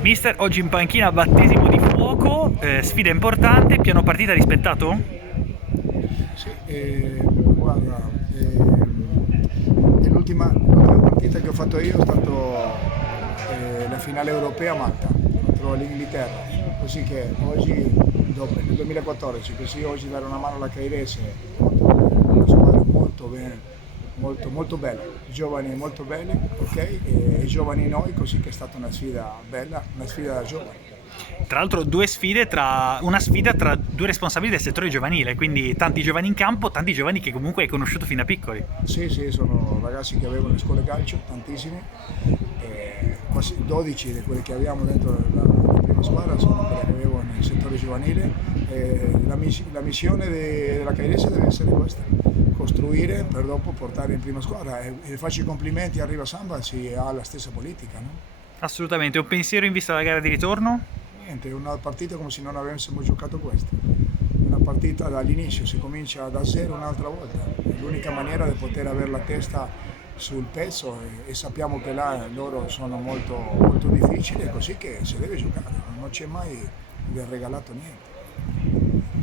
Mister, oggi in panchina battesimo di fuoco, sfida importante, piano partita rispettato? Sì, guarda, l'ultima partita che ho fatto io è stata la finale europea a Malta contro l'Inghilterra, così che oggi, nel 2014, così oggi dare una mano alla Cairese contro una squadra molto bene, molto bella, giovani molto belli, ok? E giovani noi, così che è stata una sfida bella, una sfida da giovani. Tra l'altro una sfida tra due responsabili del settore giovanile, quindi tanti giovani in campo, tanti giovani che comunque hai conosciuto fin da piccoli. Sì, sì, sono ragazzi che avevo nelle scuole calcio, tantissimi, quasi 12 di quelli che abbiamo dentro la prima squadra sono quelli che avevo nel settore giovanile. La missione della Cairese deve essere questa, costruire per dopo portare in prima squadra e faccio i complimenti, arriva Samba, si ha la stessa politica, no? Assolutamente, un pensiero in vista della gara di ritorno? Niente, è una partita come se non avessimo giocato questa. Una partita dall'inizio, si comincia da zero un'altra volta. È l'unica maniera di poter avere la testa sul pezzo e sappiamo che là loro sono molto difficili, è così che si deve giocare, non c'è mai del regalato niente.